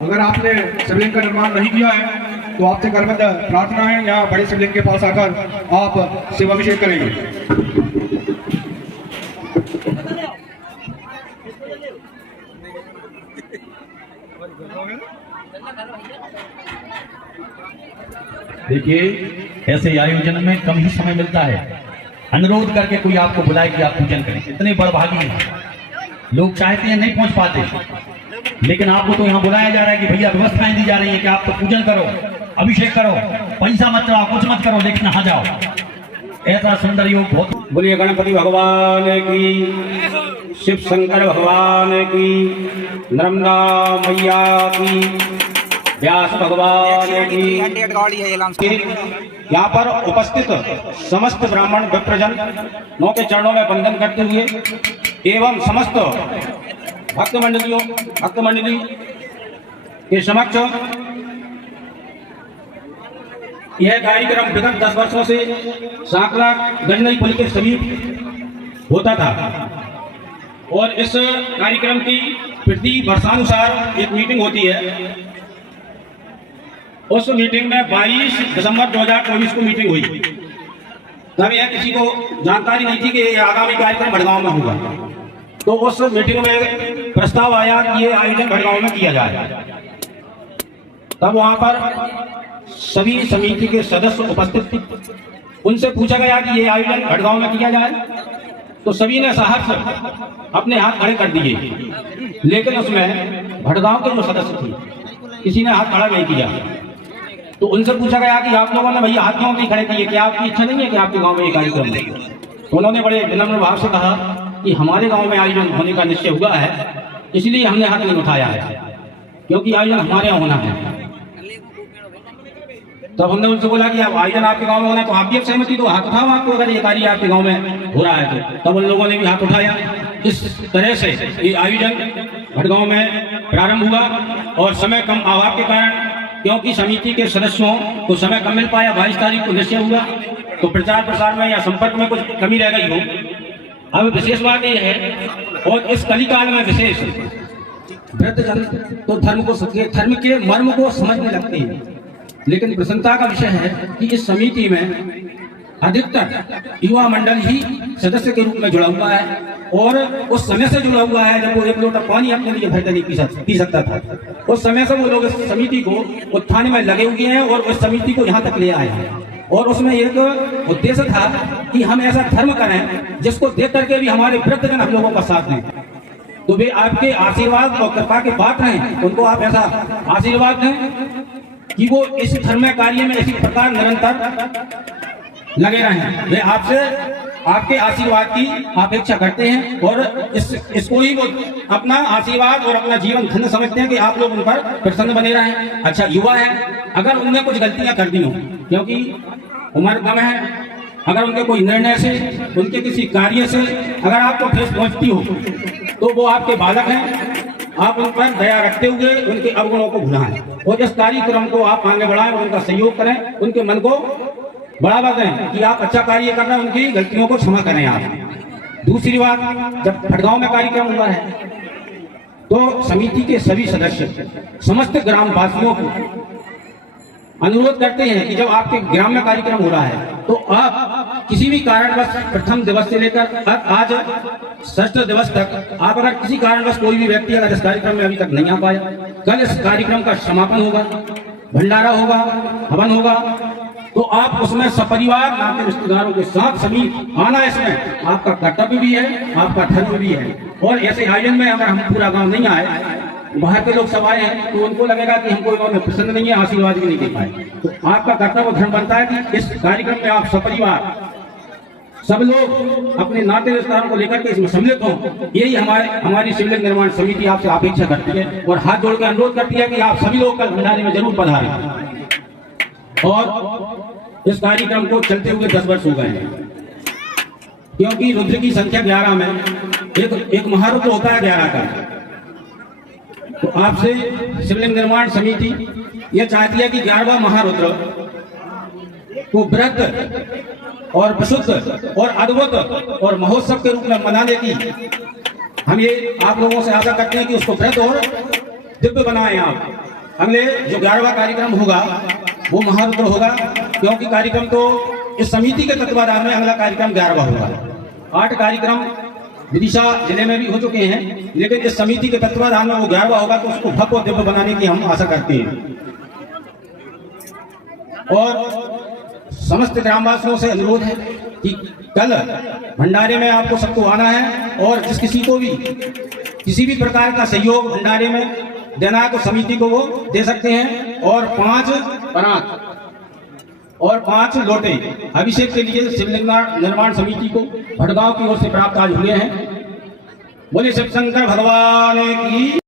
अगर आपने शिवलिंग का निर्माण नहीं किया है तो आपसे करबद्ध प्रार्थना है, यहाँ बड़े शिवलिंग के पास आकर आप शिवाभिषेक करेंगे। देखिए, ऐसे आयोजन में कम ही समय मिलता है। अनुरोध करके कोई आपको बुलाए कि आप पूजन करें, इतने बड़भागी हैं। लोग चाहते हैं नहीं पहुंच पाते, लेकिन आपको तो यहाँ बुलाया जा रहा है कि भैया व्यवस्थाएं दी जा रही है कि आप तो पूजन करो, अभिषेक करो, पैसा मत चढ़ाओ, कुछ मत करो, लेकिन नहा जाओ। ऐसा सुंदर योग बहुत। बोलिए गणपति भगवान की, शिव शंकर भगवान की, नर्मदा मैया की, व्यास भगवान की। यहाँ पर उपस्थित समस्त ब्राह्मण विप्रजन नौ के चरणों में वंदन करते हुए एवं समस्त भक्त मंडली के समक्ष यह कार्यक्रम विगत 10 वर्षों से सांकला गंजनई पुल के समीप होता था और इस कार्यक्रम की प्रति वर्षानुसार एक मीटिंग होती है। उस मीटिंग में 22 दिसंबर 2024 को मीटिंग हुई। तब यह किसी को जानकारी नहीं थी कि यह आगामी कार्यक्रम भड़गांव में होगा। तो उस मीटिंग में प्रस्ताव आया कि ये आयोजन भड़गांव में किया जाए। तब वहां पर सभी समिति के सदस्य उपस्थित थे। उनसे पूछा गया कि ये आयोजन भड़गांव में किया जाए, तो सभी ने सहर्ष अपने हाथ खड़े कर दिए। लेकिन उसमें भड़गांव के जो सदस्य थे किसी ने हाथ खड़ा नहीं किया। तो उनसे पूछा गया कि आप लोगों ने भैया हाथ क्यों नहीं खड़े किए, क्या आपकी इच्छा नहीं है कि आपके गांव में ये कार्यक्रम हो? तो उन्होंने बड़े विनम्र भाव से कहा कि हमारे गांव में आयोजन होने का निश्चय हुआ है, इसलिए हमने हाथ नहीं उठाया है, क्योंकि आयोजन हमारे यहाँ होना है। तब हमने उनसे बोला कि आप आयोजन आपके गांव में होना है तो आप भी सहमति दो, हाथ उठाओ आपको, अगर ये कार्य आपके गांव में हो रहा है तो। तब उन लोगों ने भी हाथ उठाया। इस तरह से ये आयोजन भड़गांव में प्रारंभ हुआ और समय कम अभाव के कारण, क्योंकि समिति के सदस्यों को समय कम मिल पाया, 22 तारीख को निश्चय हुआ, तो प्रचार प्रसार में या संपर्क में कुछ कमी रह गई हो। अब विशेष बात यह है, और इस कलिकाल में विशेष वृद्धजन तो धर्म के मर्म को समझने लगते हैं, लेकिन प्रसन्नता का विषय है कि इस समिति में अधिकतर युवा मंडल ही सदस्य के रूप में जुड़ा हुआ है और उस समय से जुड़ा हुआ है जब वो एक लोटा पानी अपने लिए भरकर नहीं पी सकता था। उस समय से वो लोग इस समिति को उत्थान में लगे हुए हैं और उस समिति को यहाँ तक ले आए हैं। और उसमें एक उद्देश्य था कि हम ऐसा धर्म करें जिसको देख करके भी हमारे वृद्धजन हम लोगों का साथ दें, तो वे आपके आशीर्वाद और कृपा के पात्र हैं। उनको आप ऐसा आशीर्वाद दें कि वो इस धर्म कार्य में इसी प्रकार निरंतर लगे रहें। वे आपसे आपके आशीर्वाद की अपेक्षा करते हैं और इसको ही वो अपना आशीर्वाद और अपना जीवन धन्य समझते हैं कि आप लोग उन पर प्रसन्न बने रहें। अच्छा, युवा है, अगर उनने कुछ गलतियां कर दी हो, क्योंकि उम्र कम है, अगर उनके कोई निर्णय से, उनके किसी कार्य से अगर आपको ठेस पहुंचती हो तो वो आपके बालक हैं। आप उन पर दया रखते हुए उनके अवगुणों को भुलाएं और इस कार्यक्रम को आप आगे बढ़ाएं और उनका सहयोग करें, उनके मन को बढ़ावा दें कि आप अच्छा कार्य कर रहे हैं, उनकी गलतियों को क्षमा करें आप। दूसरी बात, जब भड़गांव में कार्यक्रम हुआ है तो समिति के सभी सदस्य समस्त ग्रामवासियों को अनुरोध करते हैं कि जब आपके ग्राम में कार्यक्रम हो रहा है तो आप किसी भी कारणवश प्रथम दिवस से लेकर आज षष्ठ दिवस तक आप अगर किसी कारणवश कोई भी व्यक्ति अगर इस कार्यक्रम में अभी तक नहीं आ पाया, कल इस कार्यक्रम का समापन होगा, भंडारा होगा, हवन होगा, तो आप उसमें सपरिवार नाते रिश्तेदारों के साथ सभी आना। इसमें आपका कर्तव्य भी है, आपका धर्म भी है। और ऐसे आयोजन में अगर हम पूरा गांव नहीं आए, बाहर के लोग सब आए हैं, तो उनको लगेगा कि हमको इन्होंने प्रसन्न नहीं है, आशीर्वाद भी नहीं दे पाए। तो आपका कर्तव्य धर्म बनता है कि इस कार्यक्रम में आप सपरिवार सब लोग अपने नाते रिश्तेदारों को लेकर के इसमें सम्मिलित हों। यही हमारी शिवलिंग निर्माण समिति आपसे अपेक्षा करती है और हाथ जोड़ कर अनुरोध करती है कि आप सभी लोग कल भंडारे में जरूर पधारें। और इस कार्यक्रम को चलते हुए 10 वर्ष हो गए हैं, क्योंकि रुद्र की संख्या 11 में एक महारुद्र होता है 11 का। तो आपसे शिवलिंग निर्माण समिति यह चाहती है कि 11वां महारुद्र को वृद्ध और विशुद्ध और अद्भुत और महोत्सव के रूप में मनाने की हम ये आप लोगों से आशा करते हैं कि उसको व्रत और दिव्य बनाएं आप। अगले जो 11वां कार्यक्रम होगा वो महारुद्र होगा, क्योंकि कार्यक्रम तो इस समिति के तत्वाधान में अगला कार्यक्रम 11वां होगा। 8 कार्यक्रम विदिशा जिले में भी हो चुके हैं, लेकिन इस समिति के तत्वाधान में वो 11वां होगा, तो उसको भव्य और दिव्य बनाने की हम आशा करते हैं। और समस्त ग्रामवासियों से अनुरोध है कि कल भंडारे में आपको सबको आना है, और जिस किसी को भी किसी भी प्रकार का सहयोग भंडारे में देना है तो समिति को वो दे सकते हैं। और 5 परात और 5 लोटे अभिषेक के लिए शिवलिंग निर्माण समिति को भटगांव की ओर से प्राप्त आज हुए हैं। बोले शिव शंकर भगवान की।